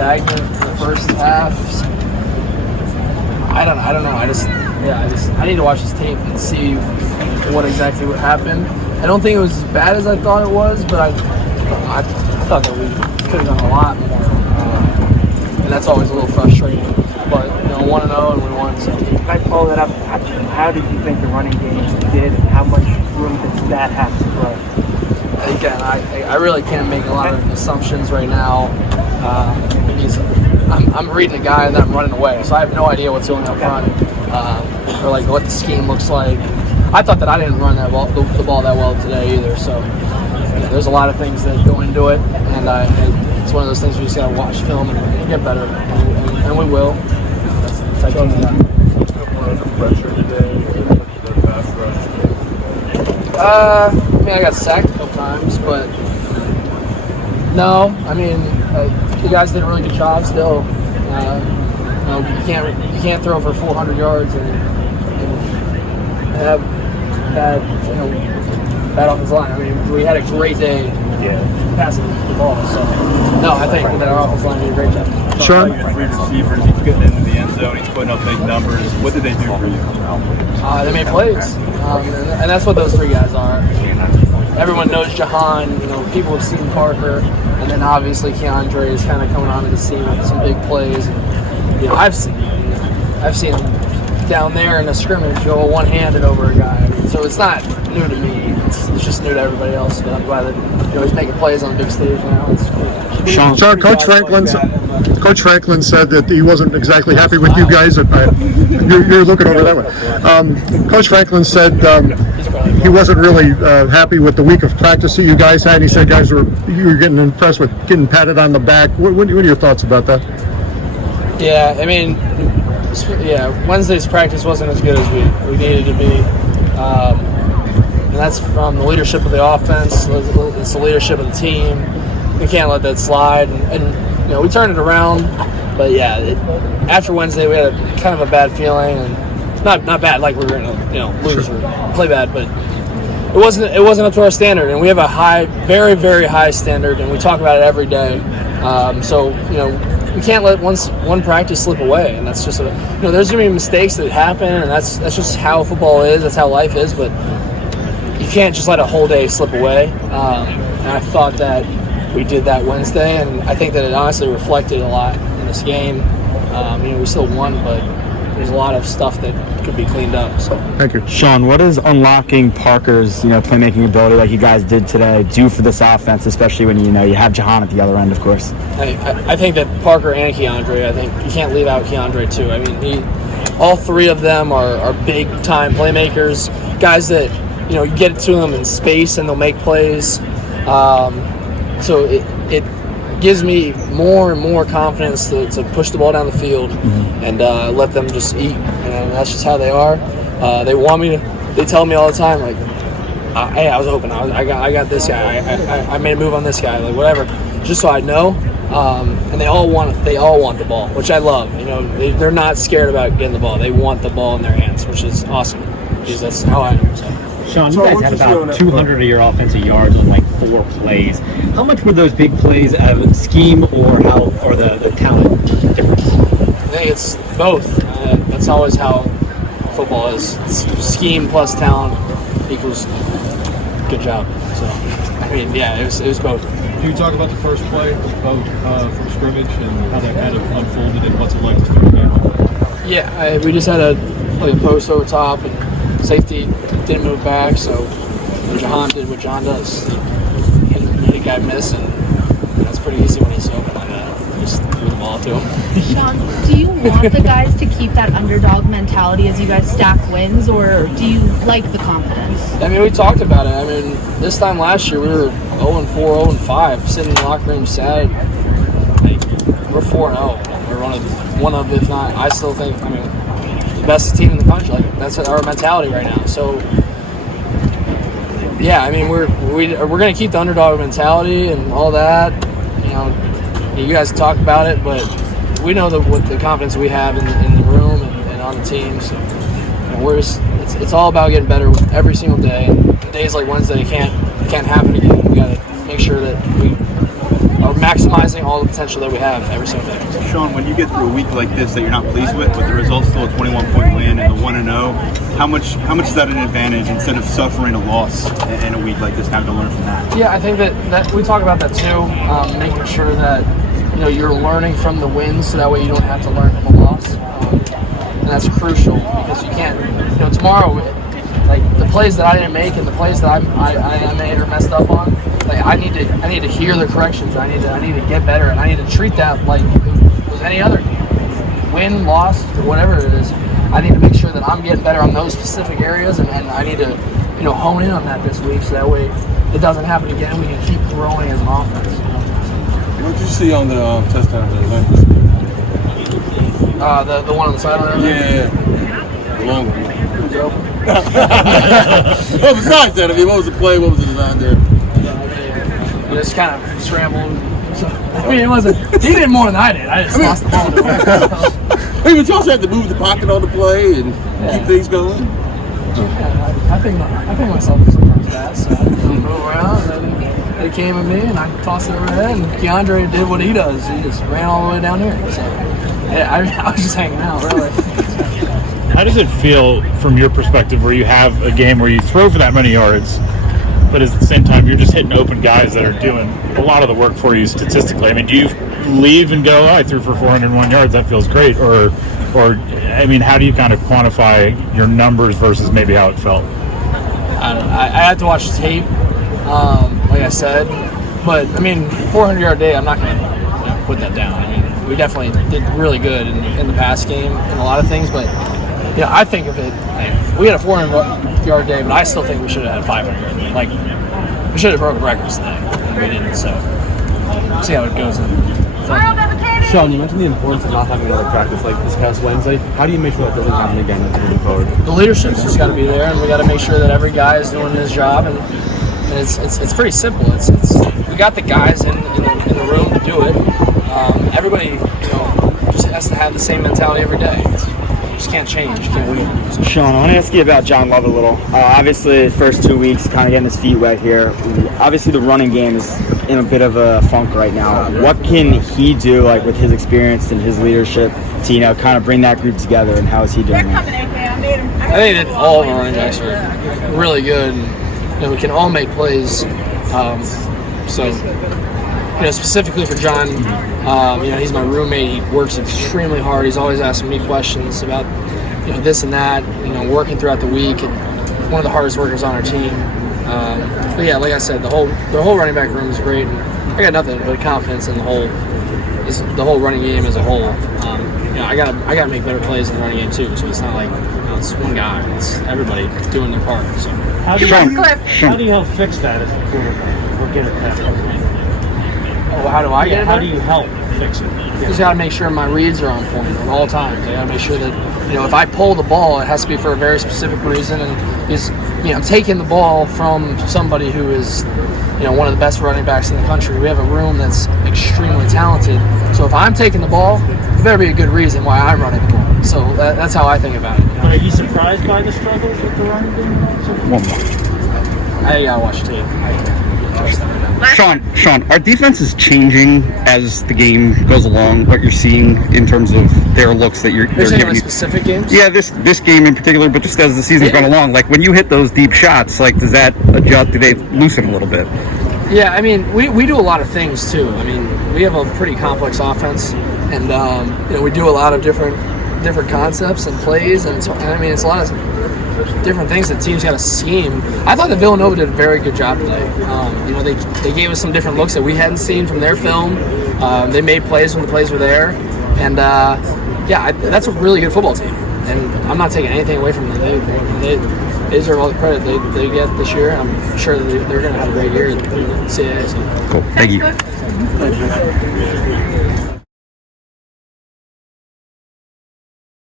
stagnant in the first half. I don't know. I need to watch this tape and see what exactly what happened. I don't think it was as bad as I thought it was, but I thought that we could have done a lot more. And that's always a little frustrating. But 1-0 and we won. So I follow that up. How did you think the running game did, and how much room does that have to grow? Again, I really can't make a lot of assumptions right now. I'm reading a guy that I'm running away, so I have no idea what's going up front or like what the scheme looks like. I thought that I didn't run that the ball that well today either. So there's a lot of things that go into it, and it's one of those things we just gotta watch film and get better, and we will. That's Sean, the pressure today, the pass rush. I got sacked a couple times, but no, the guys did a really good job still. You can't throw for 400 yards and have bad offensive line. We had a great day passing the ball. So no, I think that our offensive line did a great job. Sean, your three receivers, he's getting into the end zone, he's putting up big numbers. What did they do for you? They made plays, and that's what those three guys are. Everyone knows Jahan. People have seen Parker, and then obviously Keandre is kind of coming onto the scene with some big plays. And, I've seen him down there in a scrimmage go one-handed over a guy. So it's not new to me. It's just new to everybody else. But I'm glad that he's making plays on a big stage now. It's cool. Sean, Coach Franklin said that he wasn't exactly happy with you guys. You're looking over that way. Coach Franklin said he wasn't really happy with the week of practice that you guys had. He said you were getting impressed with getting patted on the back. What are your thoughts about that? Yeah, Wednesday's practice wasn't as good as we needed to be. And that's from the leadership of the offense. It's the leadership of the team. We can't let that slide. And we turned it around. But after Wednesday, we had kind of a bad feeling, and not bad like we were going to lose or play bad, but it wasn't up to our standard. And we have a very, very high standard, and we talk about it every day. We can't let one practice slip away, and that's just there's gonna be mistakes that happen, and that's just how football is. That's how life is. But you can't just let a whole day slip away. And I thought that we did that Wednesday, and I think that it honestly reflected a lot in this game. We still won, but there's a lot of stuff that could be cleaned up. So. Thank you. Sean, what does unlocking Parker's playmaking ability like you guys did today do for this offense, especially when you have Jahan at the other end, of course? I think that Parker and Keandre, I think you can't leave out Keandre too. All three of them are big time playmakers, guys that you get it to them in space and they'll make plays. So it gives me more and more confidence to push the ball down the field and let them just eat. And that's just how they are. They want me to. They tell me all the time, like, "Hey, I was open. I got this guy. I made a move on this guy. Like whatever, just so I know." And they all want the ball, which I love. They're not scared about getting the ball. They want the ball in their hands, which is awesome. Because that's how I am. So. Sean, you guys had about 200 of your offensive yards on 4 plays. How much were those big plays of scheme or the talent difference? I think it's both. That's always how football is. It's scheme plus talent equals good job. So, it was both. Can you talk about the first play from scrimmage and how that kind of unfolded and what's it like to start the game? Yeah, we just had a post over top, and safety didn't move back, so Jahan did what Jahan does. Hit a guy miss, and that's pretty easy when he's open like that. Just threw the ball to him. Sean, do you want the guys to keep that underdog mentality as you guys stack wins, or do you like the confidence? We talked about it. This time last year we were 0-4, 0-5, sitting in the locker room sad. We're 4-0. We're one of, if not, I still think, the best team in the country. That's our mentality right now. So, we're going to keep the underdog mentality and all that. You guys talk about it, but we know what the confidence we have in the room and on the team. So, it's all about getting better every single day. And days like Wednesday can't happen again. We got to make sure that we are maximizing all the potential that we have every single day. Sean, when you get through a week like this that you're not pleased with the results, still a 21-point win and the 1-0, how much is that an advantage instead of suffering a loss in a week like this, having to learn from that? Yeah, I think that we talk about that too, making sure that you're learning from the wins, so that way you don't have to learn from the loss, and that's crucial because you can't. Tomorrow, like the plays that I didn't make and the plays that I made or messed up on, like I need to hear the corrections. I need to get better, and I need to treat that like it was any other game. Win, loss, or whatever it is. I need to make sure that I'm getting better on those specific areas, and I need to hone in on that this week, so that way it doesn't happen again. We can keep growing as an offense. What did you see on the touchdown to Memphis? The one on the sideline? Yeah. The long one. Well, besides that, what was the play? What was the design there? Just kind of scrambled. So, it wasn't. He did more than I did. I just lost the ball. But you also had to move the pocket on the play and keep things going. I think myself sometimes fast, so I move around, and then it came at me, and I tossed it over the head, and Keandre did what he does. He just ran all the way down here. So, yeah, I was just hanging out, really. How does it feel from your perspective where you have a game where you throw for that many yards, but at the same time you're just hitting open guys that are doing a lot of the work for you statistically? I mean, do you leave and go, I threw for 401 yards, that feels great? Or I mean, how do you kind of quantify your numbers versus maybe how it felt? I had to watch the tape, like I said, but I mean, 400-yard day, I'm not going to put that down. I mean, we definitely did really good in the pass game and a lot of things, but I think of it, we had a 400-yard day, but I still think we should have had 500. Like, we should have broken records today, and we didn't. So, we'll see how it goes. Sean, you mentioned the importance of not having another practice like this past Wednesday. How do you make sure that doesn't happen again moving forward? The leadership's just got to be there, and we got to make sure that every guy is doing his job. And it's pretty simple. We got the guys in the room to do it. Everybody, just has to have the same mentality every day. Just can't change. Can't win. Sean, I want to ask you about John Love a little. Obviously, the first 2 weeks, kind of getting his feet wet here. Obviously, the running game is in a bit of a funk right now. What can he do, like with his experience and his leadership, to kind of bring that group together? And how is he doing that? I think that all of our running backs are really good. And we can all make plays. Specifically for John, he's my roommate. He works extremely hard. He's always asking me questions about, this and that, working throughout the week. And one of the hardest workers on our team. But yeah, like I said, the whole running back room is great. And I got nothing but confidence in the whole running game as a whole. I gotta make better plays in the running game too. So it's not like it's one guy. It's everybody doing their part. So How do you help fix that as a quarterback or get it back? How do I get it? How do you help fix it? Just got to make sure my reads are on point at all times. I got to make sure that if I pull the ball, it has to be for a very specific reason. And I'm taking the ball from somebody who is one of the best running backs in the country. We have a room that's extremely talented. So if I'm taking the ball, there better be a good reason why I'm running the ball. So that's how I think about it. But are you surprised by the struggles with the running game? One more. I gotta watch tape. Sean, our defense is changing as the game goes along. What you're seeing in terms of their looks that they're giving you. Specific games? Yeah, this game in particular, but just as the season's gone along, like when you hit those deep shots, like does that adjust? Do they loosen a little bit? Yeah, I mean, we do a lot of things too. I mean, we have a pretty complex offense, and we do a lot of different concepts and plays, and it's a lot of different things that teams got to scheme. I thought that Villanova did a very good job today. They gave us some different looks that we hadn't seen from their film. They made plays when the plays were there, and that's a really good football team. And I'm not taking anything away from them. They deserve all the credit they get this year. I'm sure that they're going to have a great year in the CAA. So. Cool. Thank you.